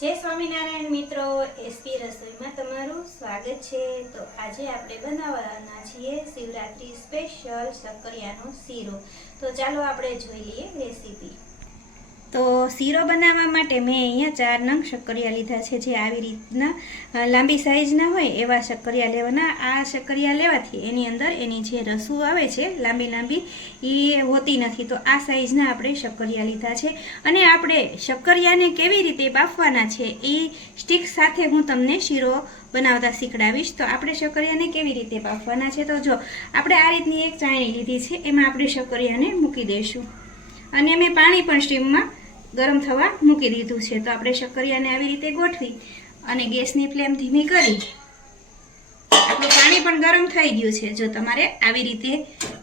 જય સ્વામિનારાયણ મિત્રો, એસપી રસોઈમાં તમારું સ્વાગત છે. તો આજે આપણે બનાવવાના છીએ શિવરાત્રી સ્પેશિયલ શક્કરિયાનો શીરો. તો ચાલો આપણે જોઈ લઈએ રેસીપી. તો શીરો બનાવવા માટે મેં અહીંયા ચાર નંગ શક્કરિયા લીધા છે જે આવી રીતના લાંબી સાઈઝના હોય એવા શક્કરિયા લેવાના. આ શક્કરિયા લેવાથી એની અંદર એની જે રસુ આવે છે, લાંબી લાંબી, એ હોતી નથી. તો આ સાઈઝના આપણે શક્કરિયા લીધા છે. અને આપણે શક્કરિયાને કેવી રીતે બાફવાના છે એ સ્ટીક સાથે હું તમને શીરો બનાવતા શીખડાવીશ. તો આપણે શક્કરિયાને કેવી રીતે બાફવાના છે? તો જો, આપણે આ રીતની એક ચાણી લીધી છે. એમાં આપણે શક્કરિયાને મૂકી દઈશું. અને મેં પાણી પણ સ્ટીમમાં ગરમ થવા મૂકી દીધું છે. તો આપણે શક્કરિયાને આવી રીતે ગોઠવી અને ગેસની ફ્લેમ ધીમી કરી. આપણું પાણી પણ ગરમ થઈ ગયું છે. જો તમારે આવી રીતે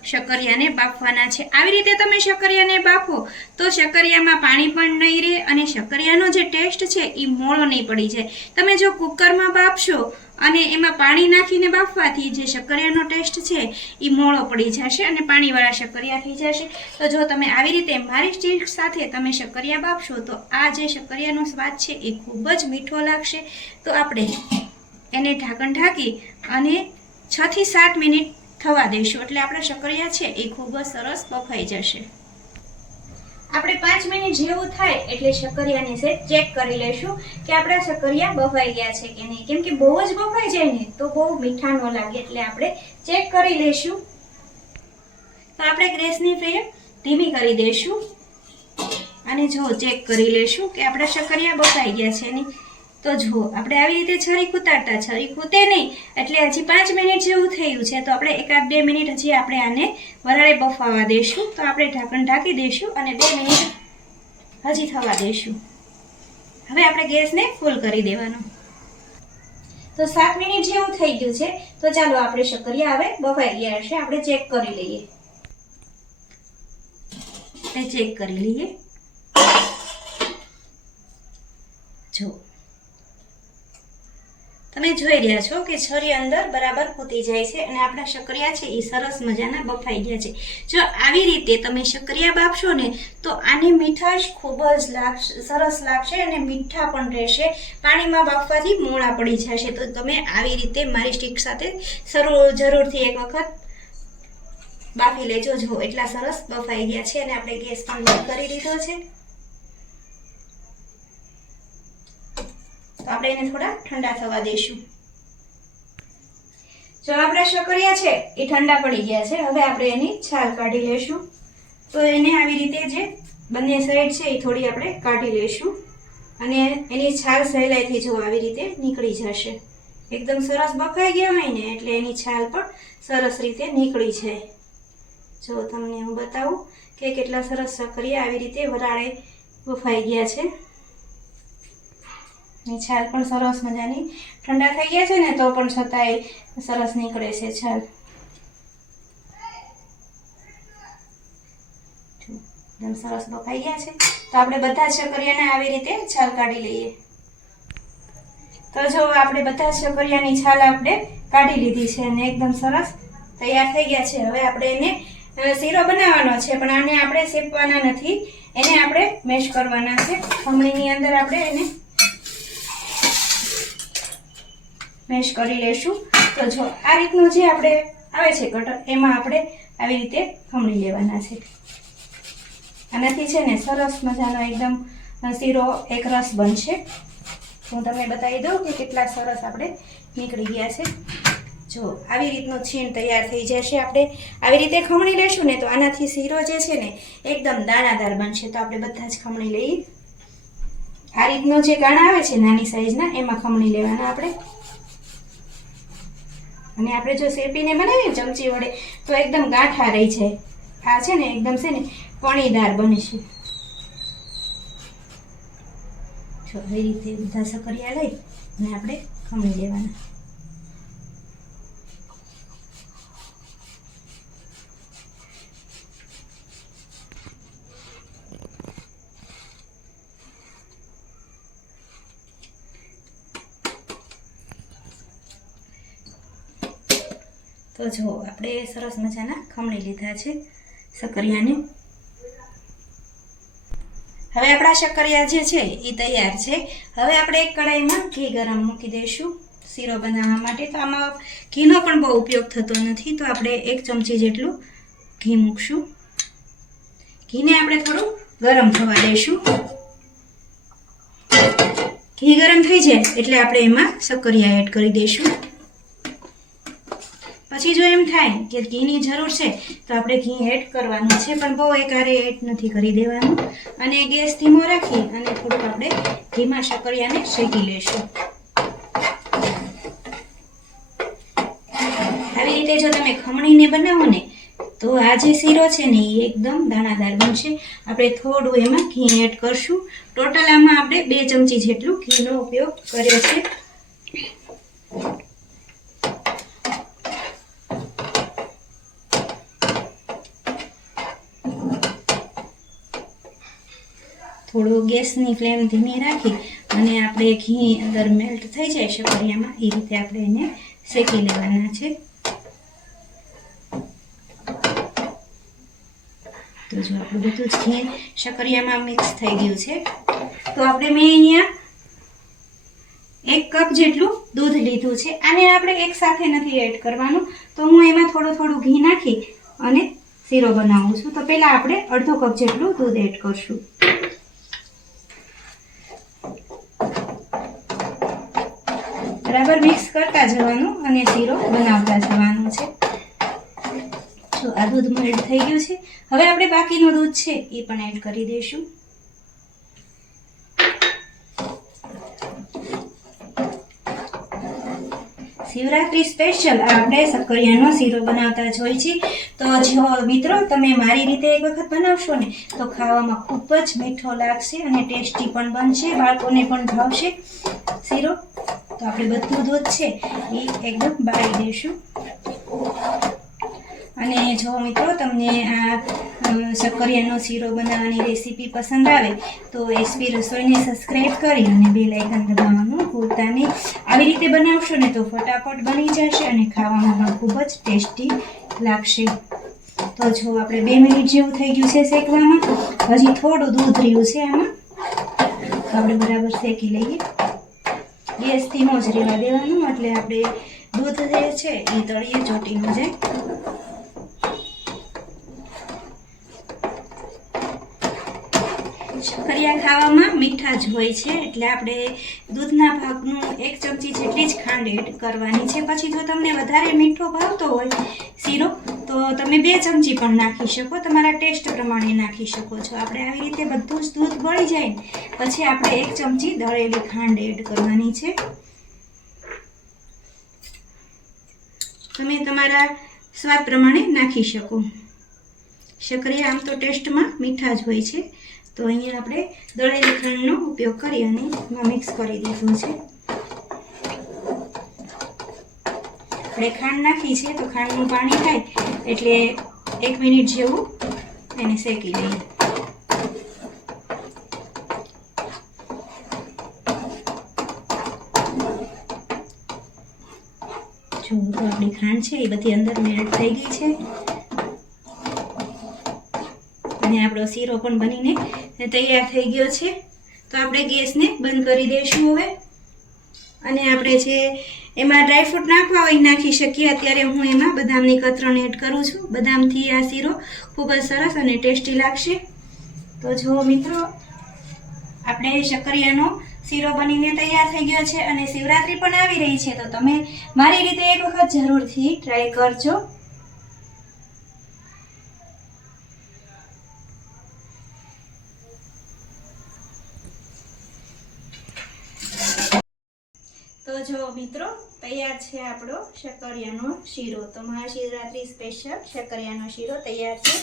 શક્કરિયાને બાફવાના છે. આવી રીતે તમે શક્કરિયાને બાફો તો શક્કરિયામાં પાણી પણ નહીં રહે અને શક્કરિયાનો જે ટેસ્ટ છે એ મોળો નહીં પડી જાય. તમે જો કુકરમાં બાફશો અને એમાં પાણી નાખીને બાફવાથી જે શક્કરિયાનો ટેસ્ટ છે એ મોળો પડી જશે અને પાણીવાળા શક્કરિયા થઈ જશે. તો જો તમે આવી રીતે મારી સ્ટીક સાથે તમે શક્કરિયા બાફશો, તો આ જે શક્કરિયાનો સ્વાદ છે, એ ખૂબ જ મીઠો લાગશે. તો આપણે એને ઢાંકણ ઢાંકી અને છથી સાત મિનિટ થવા દઈશું. એટલે આપણા શક્કરિયા છે, એ ખૂબ જ સરસ બફાઈ જશે. આપણે પાંચ મિનિટ જેવું થાય એટલે શક્કરિયાને છે ચેક કરી લઈશું કે આપણા શક્કરિયા બફાઈ ગયા છે કે નહીં. કેમ કે બહુ જ બફાઈ જાય ને, તો બહુ મીઠા ન લાગે એટલે આપણે ચેક કરી લઈશું. તો આપણે ગ્રેસની ફ્લેમ ધીમી કરી દઈશું અને જો ચેક કરી લઈશું કે આપણા શક્કરિયા બફાઈ ગયા છે નહીં તો જુઓ, આપણે આવી રીતે છરી કૂતાડતા, છરી કૂતે નહીં, એટલે હજી પાંચ મિનિટ જેવું થયું છે, તો આપણે એકાદ બે મિનિટ હજી આપણે આને વરાળે બફાવા દઈશું. તો આપણે ઢાંકણ ઢાંકી દઈશું અને બે મિનિટ હજી થવા દઈશું. હવે આપણે ગેસને ફૂલ કરી દેવાનો. તો સાત મિનિટ જેવું થઈ ગયું છે, તો ચાલો આપણે શક્કરિયા હવે બફાઈ ગયા હશે, આપણે ચેક કરી લઈએ. આપણે ચેક કરી લઈએ. જો તમે જોઈ રહ્યા છો કે છરી અંદર બરાબર કૂતી જાય છે અને આપણા શક્કરિયા છે એ સરસ મજાના બફાઈ ગયા છે. જો આવી રીતે તમે શક્કરિયા બાફશો ને, તો આની મીઠાશ ખૂબ જ લાગશે, સરસ લાગશે અને મીઠા પણ રહેશે. પાણીમાં બાફવાથી મોળા પડી જશે. તો તમે આવી રીતે મારી સ્ટીક સાથે સરું જરૂરથી એક વખત બાફી લેજો. જો એટલા સરસ બફાઈ ગયા છે અને આપણે ગેસ પણ બંધ કરી દીધો છે. તો આપણે એને થોડા ઠંડા થવા દઈશું. જો આપણા શક્કરિયા છે, એ ઠંડા પડી ગયા છે, હવે આપણે એની છાલ કાઢી લઈશું. તો એને આવી રીતે જે બંને સાઈડ છે, એ થોડી આપણે કાઢી લઈશું. અને એની છાલ સહેલાઈથી જો આવી રીતે નીકળી જશે. એકદમ સરસ બફાઈ ગયા હોય ને, એટલે એની છાલ પણ સરસ રીતે નીકળી જાય. જો તમને હું બતાવું કે કેટલા સરસ શક્કરિયા આવી રીતે વરાળે બફાઈ ગયા છે. છાલ પણ સરસ મજાની ઠંડા થઈ ગયા છે ને, તો પણ છતાંય સરસ નીકળે છે છાલ. એકદમ સરસ બફાઈ ગયા છે. તો આપણે બધા જ શક્કરિયાને આવી રીતે છાલ કાઢી લઈએ. તો જો આપણે બધા જ છાલ આપણે કાઢી લીધી છે અને એકદમ સરસ તૈયાર થઈ ગયા છે. હવે આપણે એને શીરો બનાવવાનો છે, પણ આને આપણે શેપવાના નથી. એને આપણે મેશ કરવાના છે. ખમણીની અંદર આપણે એને મેશ કરી લેશું. તો જો આ રીતનું જે આપણે આવે છે કટર એમાં આપણે આવી રીતે ખમણી લેવાના છે. આનાથી છે ને સરસ મજાનો એકદમ શીરો એક રસ બનશે. હું તમને બતાવી દઉં કે કેટલા સરસ આપણે નીકળી ગયા છે. જો આવી રીતનું છીણ તૈયાર થઈ જશે આપણે. આવી રીતે ખમણી લેશું ને તો આનાથી શીરો જે છે ને એકદમ દાણાદાર બનશે. તો આપણે બધા જ ખમણી લઈએ આ રીતનો જે ગાણા આવે છે નાની સાઈઝના એમાં ખમણી લેવાના આપણે. અને આપણે જો શેપીને બનાવીએ ચમચી વડે, તો એકદમ ગાંઠા રહી જાય. આ છે ને એકદમ છે ને પણીદાર બનશે જો એ રીતે બધા સકરિયા લઈ અને આપણે ખમણી લેવાના. તો જો, આપણે સરસ મજાના ખમણી લીધા છે સકરિયાને. હવે આપણા શક્કરિયા જે છે એ તૈયાર છે. હવે આપણે એક કડાઈમાં ઘી ગરમ મૂકી દઈશું શીરો બનાવવા માટે. તો આમાં ઘીનો પણ બહુ ઉપયોગ થતો નથી, તો આપણે એક ચમચી જેટલું ઘી મૂકશું. ઘીને આપણે થોડું ગરમ થવા દઈશું. ઘી ગરમ થઈ જાય એટલે આપણે એમાં શક્કરિયા એડ કરી દઈશું. પછી જો એમ થાય કે ઘીની જરૂર છે, તો આપણે ઘી એડ કરવાનું છે, પણ બહુ એકારે એડ નથી કરી દેવાનું. અને ગેસ ધીમો રાખી અને થોડુંક આપણે ધીમા શક્કરિયાને શેકી લેશું. આવી રીતે જો તમે ખમણીને બનાવો ને, તો આ જે શીરો છે ને, એ એકદમ દાણાદાર બનશે. આપણે થોડું એમાં ઘી એડ કરશું. ટોટલ આમાં આપણે બે ચમચી જેટલું ઘીનો ઉપયોગ કર્યો છે. થોડું ગેસની ફ્લેમ ધીમી રાખી અને આપણે ઘી અંદર મેલ્ટ થઈ જાય શક્કરિયામાં એ રીતે આપણે એને શેકી લેવાના છે. તો જો આપણું બધું જ ઘી શક્કરિયામાં મિક્સ થઈ ગયું છે. તો આપણે મેં અહીંયા એક કપ જેટલું દૂધ લીધું છે. આને આપણે એક સાથે નથી એડ કરવાનું. તો હું એમાં થોડું થોડું ઘી નાખી અને શીરો બનાવું છું. તો પહેલાં આપણે અડધો કપ જેટલું દૂધ એડ કરશું. બરાબર મિક્સ કરતા જવાનું અને શીરો બનાવતા જવાનું છે. જો આ દૂધ મેલ્ટ થઈ ગયું છે. હવે આપણે બાકીનું દૂધ છે એ પણ એડ કરી દઈશું. શિવરાત્રિ સ્પેશિયલ આપણે શક્કરિયાનો શીરો બનાવતા જ હોય છીએ તો જો મિત્રો તમે મારી રીતે એક વખત બનાવશો ને, તો ખાવામાં ખૂબ જ મીઠો લાગશે અને ટેસ્ટી પણ બનશે, બાળકોને પણ ભાવશે. શીરો તો આપણે બધું દૂધ છે એ એકદમ બાળી દઈશું. અને જો મિત્રો તમને આ શક્કરિયાનો શીરો બનાવવાની રેસીપી પસંદ આવે, તો એસપી રસોઈને સબસ્ક્રાઈબ કરી અને બે લાઇકન દબાવવાનું ભૂલતા નહીં. આવી રીતે બનાવશો ને તો ફટાફટ બની જશે અને ખાવામાં પણ ખૂબ જ ટેસ્ટી લાગશે. તો જો આપણે બે મિનિટ જેવું થઈ ગયું છે શેકવામાં, હજી થોડું દૂધ રહ્યું છે આમાં. આપણે બરાબર શેકી લઈએ. ગેસ મોજરીમાં દેવાનું એટલે આપણે દૂધ જે છે એ તળીએ ચોટીનું જાય શક્કરિયા ખાવામાં મીઠા જ હોય છે. એટલે આપણે દૂધના ભાગનું એક ચમચી જેટલી જ ખાંડ એડ કરવાની છે. પછી જો તમને વધારે મીઠો ભાવતો હોય શીરો, તો તમે બે ચમચી પણ નાખી શકો. તમારા ટેસ્ટ પ્રમાણે નાખી શકો છો. આપણે આવી રીતે બધું જ દૂધ બળી જાય પછી આપણે એક ચમચી દળેલી ખાંડ એડ કરવાની છે. તમે તમારા સ્વાદ પ્રમાણે નાખી શકો. શક્કરિયા આમ તો ટેસ્ટમાં મીઠા જ હોય છે. તો અહીંયા આપણે દળેલી ખાંડનો ઉપયોગ કરી અને એમાં મિક્સ કરી દીધું છે. આપણે ખાંડ નાખી છે તો ખાંડનું પાણી થાય એટલે એક મિનિટ જેવું એને શેકી લઈએ. જો તો આપણી ખાંડ છે એ બધી અંદર મેલ્ટ થઈ ગઈ છે. અને આપણો શીરો પણ બનીને તૈયાર થઈ ગયો છે. તો આપણે ગેસને બંધ કરી દઈશું હવે. અને આપણે જે એમાં ડ્રાયફ્રૂટ નાખવા હોય નાખી શકીએ. અત્યારે હું એમાં બદામની કતરણ એડ કરું છું. બદામથી આ શીરો ખૂબ જ સરસ અને ટેસ્ટી લાગશે. તો જો મિત્રો, આપણે શક્કરિયાનો શીરો બનીને તૈયાર થઈ ગયો છે અને શિવરાત્રિ પણ આવી રહી છે. તો તમે મારી રીતે એક વખત જરૂરથી ટ્રાય કરજો. જો મિત્રો તૈયાર છે આપણો શક્કરિયાનો શીરો. તો મહાશિવરાત્રી સ્પેશિયલ શક્કરિયાનો શીરો તૈયાર છે.